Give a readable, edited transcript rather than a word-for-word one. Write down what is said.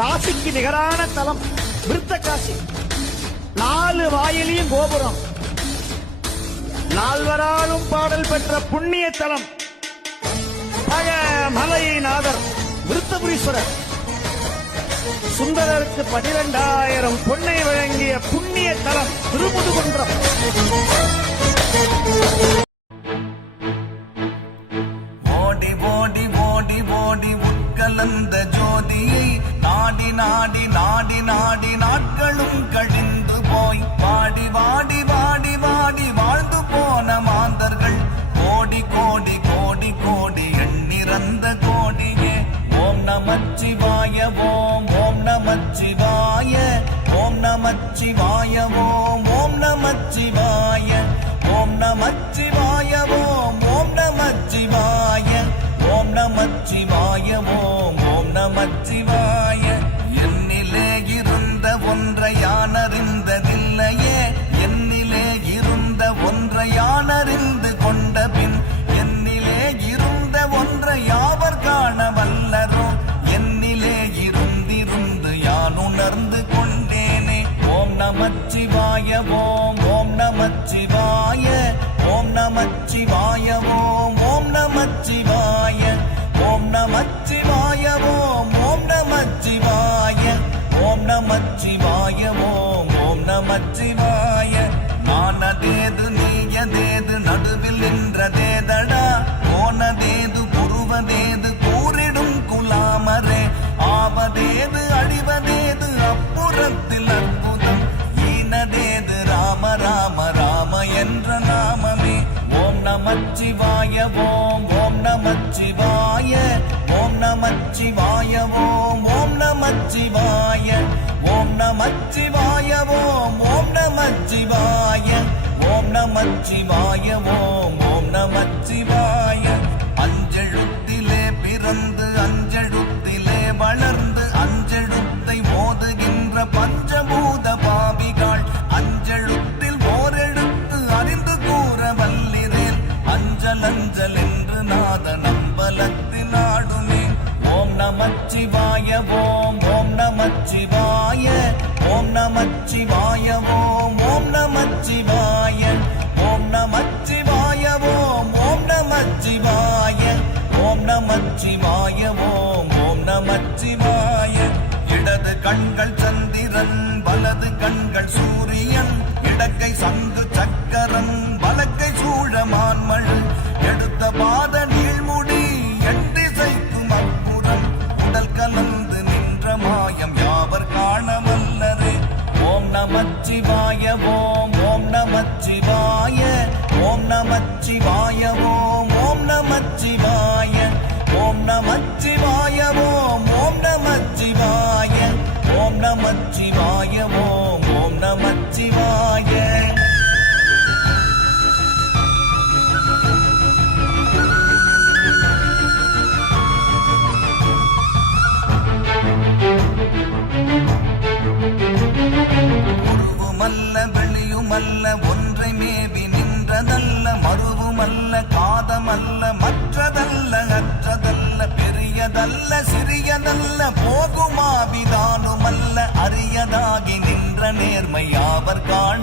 காசிக்கு நிகரான தலம் விருத்த காசி. 4 வாயிலையும் கோபுரம், 4வராலும் பாடல் பெற்ற புண்ணிய தலம் மலைநாதர் விருத்தபுரீஸ்வரர். சுந்தரருக்கு 12,000 பொன்னை வழங்கிய புண்ணிய தலம் திருமுதுகுன்றம். ஓடி ஓடி ஓடி ஓடி உட்கலந்த ஜோதியை நாடி நாடி நாடி நாடி நாட்களும் கழிந்து போய் வாடி வாடி வாடி வாடி வாழ்ந்து போன மாந்தர்கள் கோடி கோடி கோடி கோடி எண்ணிறந்த கோடியே. ஓம் நமச்சிவாய ஓம் ஓம் நமச்சிவாய ஓம் நமச்சிவாய ஓம் ஓம் நமச்சிவாய ஓம் நமச்சிவாய ஓம் ஓம் நமச்சிவாய ஓம் நமச்சிவாய ஓம் ஓம் நமச்சிவாய. என்னிலே இருந்த ஒன்றை யானறிந்ததில்லையே, என்னிலே இருந்த ஒன்றை யானறிந்து கொண்ட பின் என்னிலே இருந்த ஒன்றை யாவர் காண வல்லரோ. என்னிலே இருந்திருந்து யான் உணர்ந்து கொண்டேனே. ஓம் நமச்சிவாய ஓம் ஓம் நமச்சிவாய ஓம் நமச்சிவாய ஓம் ஓம் நமச்சிவாய ஓம் நமச்சிவாய ஓம் ஓம் நமச்சிவாய ஓம் நமச்சிவாய ஓம் ஓம் நமச்சிவாய. நானதேது நீயதேது நடுவில் நின்றதேதடா, போனதேது புருவதேது கூறிடும் குலாமரே. ஆவதேது அழிவதேது அப்புறத்தில் அற்புதம், ஈனதேது ராம ராம ராம என்ற நாமமே. ஓம் நமச்சிவாய ஓம் ஓம் நமச்சிவாய ஓம் நமச்சிவாய ஓம் ஓம் நமச்சிவாய ஓம் நமச்சிவாய ஓம் ஓம் நமச்சிவாய ஓம் நமச்சிவாய ஓம் ஓம் நமச்சிவாய. அஞ்செழுத்திலே பிறந்து அஞ்செழுத்திலே வளர்ந்து அஞ்செழுத்தை மோதுகின்ற பஞ்சபூத பாவிகள் அஞ்செழுத்தில் ஓரெழுத்து அறிந்து கூற வல்லிரேல். அஞ்சல் அஞ்சல் என்று நாத நம்பலத்தில் ஆடுமே. ஓம் நமச்சிவாய ஓம் ஓம் நமச்சிவாய ஓம் நமச்சிவாய ஓம் ஓம் நமச்சிவாய ஓம் நமச்சிவாய ஓம் ஓம் நமச்சிவாய ஓம் நமச்சிவாய ஓம் ஓம் நமச்சிவாய. இடது கண்கள் சந்திரன், வலது கண்கள் சூரியன், இடக்கை சங்கு சக்கரம், வலக்கை சூழமான்மழ், எடுத்த பாத நீழ்முடி எண்டிசைக்கும் அப்புறம், உடல் கலந்து நின்ற மாயம் யாவர் காண வல்லரே. ஓம் நமச்சிவாய ஓம் ஓம் நமச்சிவாய ஓம் நமச்சிவாய ஓம் ஓம் நமச்சிவாய ஓம் நமச்சிவாய ஓம் ஓம் நமச்சிவாய ஓம் நமச்சிவாய ஓம் ஓம் நமச்சிவாய. உருவுமல்ல வெளியுமல்ல ஒன்றை மேவி நின்றதல்ல, மருவுமல்ல காதமல்ல மற்றதல்ல அற்றதல்ல, பெரியதல்ல சிறியதல்ல போகுமாவிதானுமல்ல, அரியதாகி நின்ற நேர்மை யாவர் காண